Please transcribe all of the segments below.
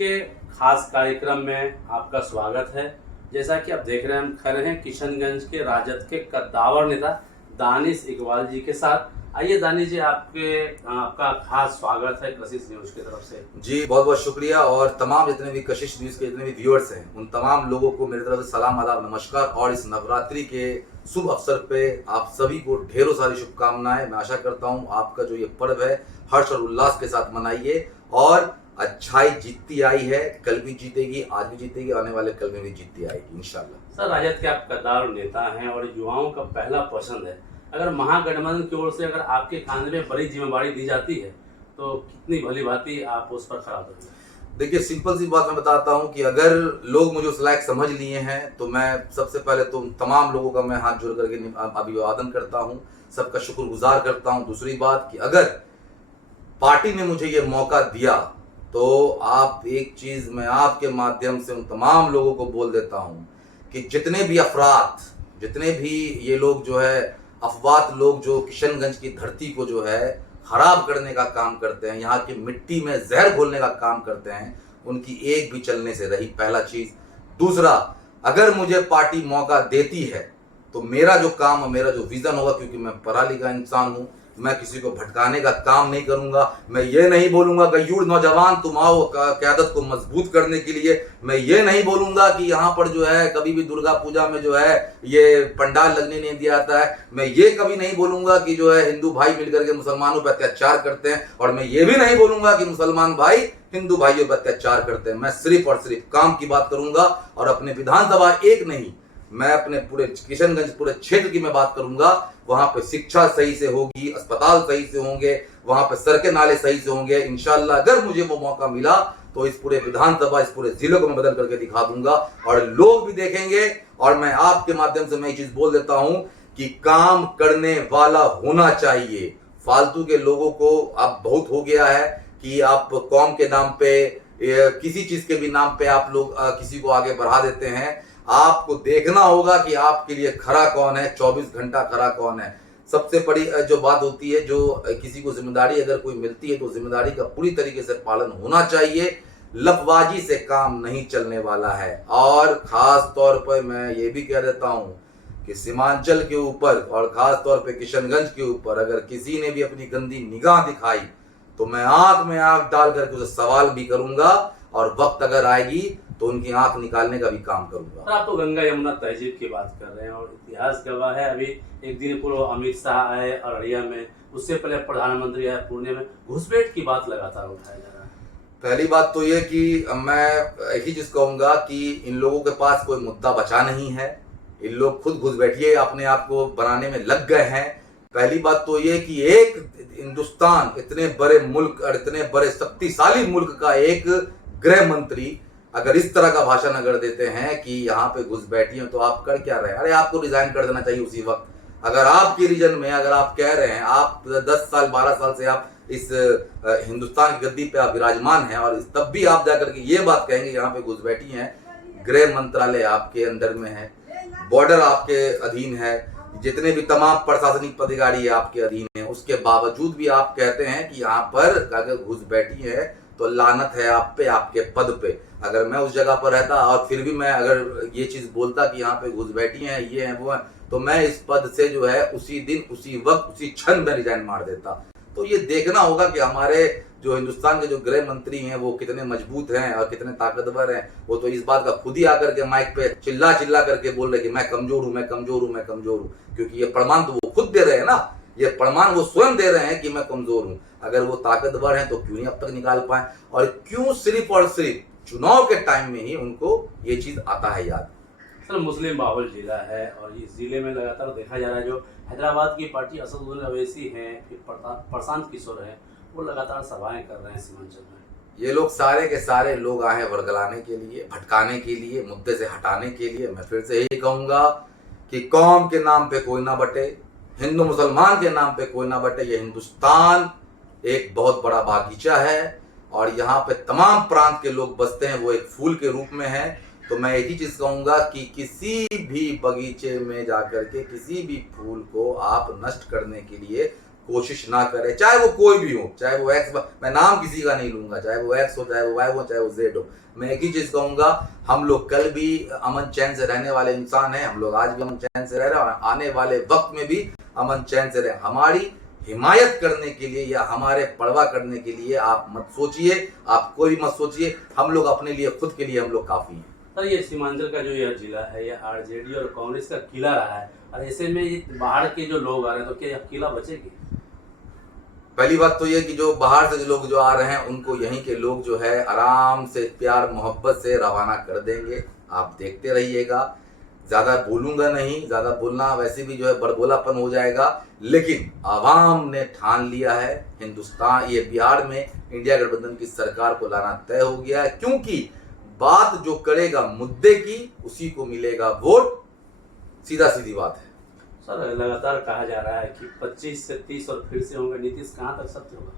के खास कार्यक्रम में आपका स्वागत है। जैसा कि आप देख रहे हैं, हम खड़े हैं किशनगंज के राजद के कद्दावर नेता दानिश इकबाल जी के साथ। आइए दानिश जी, आपका खास स्वागत है कशिश न्यूज़ की तरफ से। जी बहुत बहुत शुक्रिया। और तमाम जितने भी कशिश न्यूज़ के जितने भी व्यूअर्स हैं उन तमाम लोगों को मेरी तरफ से सलाम आदाब नमस्कार। और इस नवरात्रि के शुभ अवसर पे आप सभी को ढेरों सारी शुभकामनाएं। मैं आशा करता हूं आपका जो ये पर्व है हर्ष और उल्लास के साथ मनाइए। और अच्छाई जीतती आई है, कल भी जीतेगी, आज भी जीतेगी, आने वाले कल में भी जीतती आएगी इंशाल्लाह। सर, राजद के आप कद्दावर नेता हैं और युवाओं का पहला पसंद है। अगर महागठबंधन की ओर से अगर आपके कांधे में बड़ी जिम्मेदारी दी जाती है तो कितनी भली भांति आप उस पर खरा उतरेंगे? देखिए, सिंपल सी बात मैं बताता हूं कि अगर लोग मुझे उस लायक समझ लिए हैं तो मैं सबसे पहले तो उन तमाम लोगों का मैं हाथ जोड़ करके अभिवादन करता हूं, सबका शुक्रगुजार करता हूं। दूसरी बात कि अगर पार्टी ने मुझे ये मौका दिया तो आप एक चीज मैं आपके माध्यम से उन तमाम लोगों को बोल देता हूं कि जितने भी अफराद, जितने भी ये लोग जो है अफवाद लोग जो किशनगंज की धरती को जो है खराब करने का काम करते हैं, यहाँ की मिट्टी में जहर घोलने का काम करते हैं, उनकी एक भी चलने से रही, पहला चीज। दूसरा, अगर मुझे पार्टी मौका देती है तो मेरा जो काम, मेरा जो विजन होगा, क्योंकि मैं पढ़ा लिखा इंसान हूं, मैं किसी को भटकाने का काम नहीं करूंगा। मैं ये नहीं बोलूंगा गयूर नौजवान तुम आओ क़यादत को मजबूत करने के लिए। मैं ये नहीं बोलूंगा कि यहाँ पर जो है कभी भी दुर्गा पूजा में जो है ये पंडाल लगने नहीं दिया जाता है। मैं ये कभी नहीं बोलूंगा कि जो है हिंदू भाई मिलकर के मुसलमानों पर अत्याचार करते हैं। और मैं ये भी नहीं बोलूंगा कि मुसलमान भाई हिंदू भाइयों पर अत्याचार करते हैं। मैं सिर्फ और सिर्फ काम की बात करूंगा। और अपने विधानसभा एक नहीं, मैं अपने पूरे किशनगंज पूरे क्षेत्र की मैं बात करूंगा। वहां पे शिक्षा सही से होगी, अस्पताल सही से होंगे, वहां पे सड़कें नाले सही से होंगे इंशाल्लाह। अगर मुझे वो मौका मिला तो इस पूरे विधानसभा, इस पूरे जिले को मैं बदल करके दिखा दूंगा और लोग भी देखेंगे। और मैं आपके माध्यम से मैं ये चीज बोल देता हूं कि काम करने वाला होना चाहिए। फालतू के लोगों को अब बहुत हो गया है कि आप कौम के नाम पे, किसी चीज के भी नाम पे आप लोग किसी को आगे बढ़ा देते हैं। आपको देखना होगा कि आपके लिए खरा कौन है, 24 घंटा खरा कौन है। सबसे बड़ी जो बात होती है, जो किसी को जिम्मेदारी अगर कोई मिलती है तो जिम्मेदारी का पूरी तरीके से पालन होना चाहिए। लफबाजी से काम नहीं चलने वाला है। और खास तौर पर मैं ये भी कह देता हूं कि सीमांचल के ऊपर और खास तौर पे किशनगंज के ऊपर अगर किसी ने भी अपनी गंदी निगाह दिखाई तो मैं आंख में आंख डाल करके उसे सवाल भी करूंगा। और वक्त अगर आएगी तो उनकी आंख निकालने का भी काम करूंगा। सर, आप तो गंगा यमुना तहजीब की बात कर रहे हैं और इतिहास गवाह है। अभी एक दिन पूर्व अमित शाह आए अररिया में, उससे पहले प्रधानमंत्री आए पुणे में। घुसपैठ की बात लगातार उठाया जा रहा है। पहली बात तो ये कि मैं एक ही चीज कहूंगा कि इन लोगों के पास कोई मुद्दा बचा नहीं है। इन लोग खुद घुसपैठिए अपने आप को बनाने में लग गए हैं। पहली बात तो ये कि एक हिंदुस्तान, इतने बड़े मुल्क और इतने बड़े शक्तिशाली मुल्क का एक गृह मंत्री अगर इस तरह का भाषण अगर देते हैं कि यहाँ पे घुसपैठी हो तो आप कर क्या रहे हैं? अरे आपको रिजाइन कर देना चाहिए उसी वक्त। अगर आपके रीजन में अगर आप कह रहे हैं, आप 10 साल 12 साल से आप इस हिंदुस्तान की गद्दी पे आप विराजमान हैं और तब भी आप जाकर के ये बात कहेंगे यहाँ पे घुसपैठी हैं। गृह मंत्रालय आपके अंडर में है, बॉर्डर आपके अधीन है, जितने भी तमाम प्रशासनिक अधिकारी आपके अधीन है, उसके बावजूद भी आप कहते हैं कि यहाँ पर अगर घुसपैठी है तो लानत है आप पे, आपके पद पे। अगर मैं उस जगह पर रहता और फिर भी मैं अगर ये चीज बोलता कि यहाँ पे घुसपैठी हैं, ये हैं, वो हैं, तो मैं इस पद से जो है उसी दिन, उसी वक्त, उसी क्षण में रिजाइन मार देता। तो ये देखना होगा कि हमारे जो हिंदुस्तान के जो गृह मंत्री हैं वो कितने मजबूत हैं और कितने ताकतवर हैं। वो तो इस बात का खुद ही आकर के माइक पे चिल्ला चिल्ला करके बोल रहे कि मैं कमजोर हूं, मैं कमजोर हूं, मैं कमजोर हूं। क्योंकि ये प्रमाण तो वो खुद दे रहे हैं ना, ये प्रमाण वो स्वयं दे रहे हैं कि मैं कमजोर हूं। अगर वो ताकतवर हैं तो क्यों नहीं अब तक निकाल पाए? और क्यों सिर्फ और सिर्फ चुनाव के टाइम में ही उनको ये चीज आता है याद? सर, मुस्लिम बाहुल जिला है और इस जिले में लगातार देखा जा रहा है जो हैदराबाद की पार्टी असदुद्दीन अवैसी है, फिर प्रशांत किशोर है, वो लगातार सभाएं कर रहे हैं सीमांचल में। ये लोग सारे के सारे लोग आए हैं वर्गलाने के लिए, भटकाने के लिए, मुद्दे से हटाने के लिए। मैं फिर से यही कहूंगा कि कौम के नाम पे कोई ना बटे, हिंदू मुसलमान के नाम पे कोई ना बटे। ये हिंदुस्तान एक बहुत बड़ा बागीचा है और यहाँ पे तमाम प्रांत के लोग बसते हैं, वो एक फूल के रूप में है। तो मैं एक ही चीज कहूंगा कि किसी भी बगीचे में जाकर के किसी भी फूल को आप नष्ट करने के लिए कोशिश ना करे, चाहे वो कोई भी हो, चाहे वो एक्स, मैं नाम किसी का नहीं लूंगा, चाहे वो एक्स हो, चाहे वो वाई हो, चाहे वो जेड हो, मैं एक ही चीज कहूंगा, हम लोग कल भी अमन चैन से रहने वाले इंसान हैं, हम लोग आज भी अमन चैन से रह रहे हैं और आने वाले वक्त में भी अमन चैन से रहे। हमारी हिमायत करने के लिए या हमारे परवाह करने के लिए आप मत सोचिए, आप कोई मत सोचिए, हम लोग अपने लिए, खुद के लिए हम लोग काफी हैं। सर ये सीमांचल का जो यह जिला है यह आरजेडी और कांग्रेस का किला रहा है, और ऐसे में ये बाहर के जो लोग आ रहे हैं तो क्या यह किला बचेगी? पहली बात तो ये कि जो बाहर से जो लोग जो आ रहे हैं उनको यहीं के लोग जो है आराम से प्यार मोहब्बत से रवाना कर देंगे, आप देखते रहिएगा। ज्यादा बोलूंगा नहीं, ज्यादा बोलना वैसे भी जो है बड़बोलापन हो जाएगा, लेकिन आवाम ने ठान लिया है, हिंदुस्तान ये बिहार में इंडिया गठबंधन की सरकार को लाना तय हो गया है, क्योंकि बात जो करेगा मुद्दे की उसी को मिलेगा वोट, सीधा सीधी बात है। सर लगातार कहा जा रहा है कि 25 से 30 और फिर से होंगे, नीतीश कहाँ तक सत्य होगा?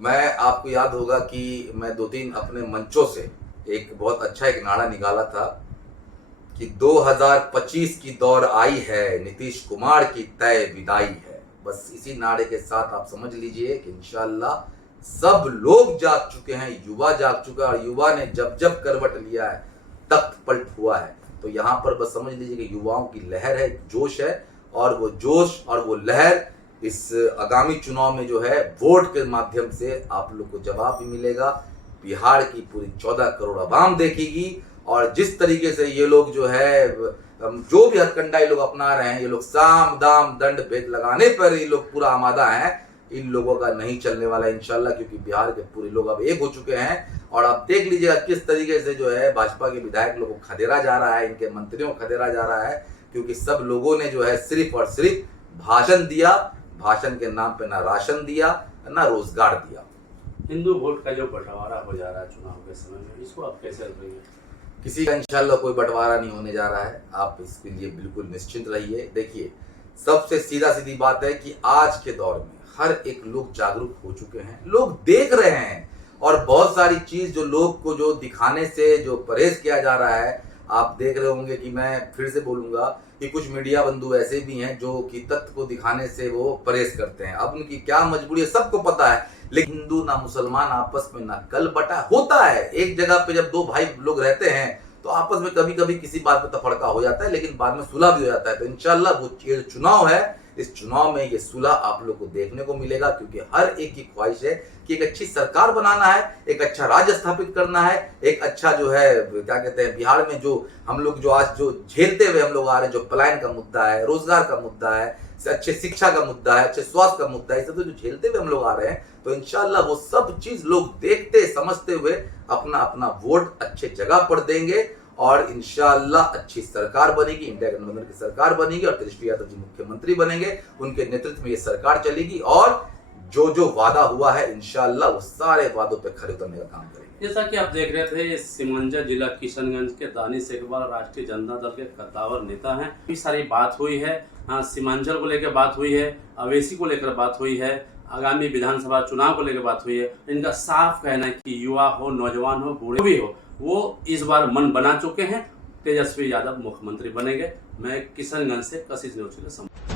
मैं, आपको याद होगा कि मैं 2-3 अपने मंचों से एक बहुत अच्छा एक नारा निकाला था कि 2025 की दौर आई है, नीतीश कुमार की तय विदाई है। बस इसी नारे के साथ आप समझ लीजिए कि इंशाल्लाह सब लोग जाग चुके हैं, युवा जाग चुका है, और युवा ने जब जब करवट लिया है तख्त पलट हुआ है। तो यहाँ पर बस समझ लीजिए कि युवाओं की लहर है, जोश है, और वो जोश और वो लहर इस आगामी चुनाव में जो है वोट के माध्यम से आप लोग को जवाब भी मिलेगा। बिहार की पूरी 14 करोड़ आवाम देखेगी, और जिस तरीके से ये लोग जो है जो भी हथकंडा ये लोग अपना रहे हैं, ये लोग साम दाम दंड भेद लगाने पर ये लोग पूरा आमादा हैं, इन लोगों का नहीं चलने वाला इंशाल्लाह, क्योंकि बिहार के पूरे लोग अब एक हो चुके हैं। और आप देख लीजिएगा किस तरीके से जो है भाजपा के विधायक लोगों को खदेड़ा जा रहा है, इनके मंत्रियों को खदेड़ा जा रहा है, क्योंकि सब लोगों ने जो है सिर्फ और सिर्फ भाषण दिया, भाषण के नाम पे ना राशन दिया ना रोजगार दिया। हिंदू वोट का जो बंटवारा हो जा रहा है चुनाव के समय में, इसको आप कैसे रोकेंगे? किसी का इंशाल्लाह कोई बंटवारा नहीं होने जा रहा है, आप इसके लिए बिल्कुल निश्चिंत रहिए। देखिए, सबसे सीधा सीधी बात है कि आज के दौर में हर एक लोग जागरूक हो चुके हैं, लोग देख रहे हैं, और बहुत सारी चीज जो लोग को जो दिखाने से जो परहेज किया जा रहा है, आप देख रहे होंगे कि मैं फिर से बोलूंगा कि कुछ मीडिया बंधु ऐसे भी हैं जो कि तथ्य को दिखाने से वो परहेज करते हैं। अब उनकी क्या मजबूरी है सबको पता है, लेकिन हिंदू ना मुसलमान आपस में ना कल बटा होता है। एक जगह पे जब दो भाई लोग रहते हैं तो आपस में कभी कभी किसी बात पे तफड़का हो जाता है, लेकिन बाद में सुलह भी हो जाता है। तो इंशाल्लाह वो ये चुनाव है, इस चुनाव में ये सुलह आप लोग को देखने को मिलेगा, क्योंकि हर एक की ख्वाहिश है कि एक अच्छी सरकार बनाना है, एक अच्छा राज्य स्थापित करना है, एक अच्छा जो है क्या कहते हैं बिहार में जो हम लोग जो आज जो झेलते हुए हम लोग आ रहे हैं, जो पलायन का मुद्दा है, रोजगार का मुद्दा है, अच्छे शिक्षा का मुद्दा है, अच्छे स्वास्थ्य का मुद्दा है, सब तो जो झेलते हुए हम लोग आ रहे हैं, तो इंशाल्लाह वो सब चीज लोग देखते समझते हुए अपना अपना वोट अच्छे जगह पर देंगे, और इंशाल्लाह अच्छी सरकार बनेगी, इंडिया गठबंधन की सरकार बनेगी, और तेजस्वी यादव जी मुख्यमंत्री बनेंगे, उनके नेतृत्व में ये सरकार चलेगी, और जो जो वादा हुआ है इंशाल्लाह वो सारे वादों पे खरे उतरने का काम करेंगे। जैसा कि आप देख रहे थे, सीमांचल जिला किशनगंज के दानिश इकबाल राष्ट्रीय जनता दल के कद्दावर नेता हैं। काफी सारी बात हुई है, हाँ, सीमांचल को लेकर बात हुई है, अवेशी को लेकर बात हुई है, आगामी विधानसभा चुनाव को लेकर बात हुई है। इनका साफ कहना है कि युवा हो, नौजवान हो, बूढ़े भी हो, वो इस बार मन बना चुके हैं, तेजस्वी यादव मुख्यमंत्री बनेंगे। मैं किशनगंज से कशिश न्यूज़ के लिए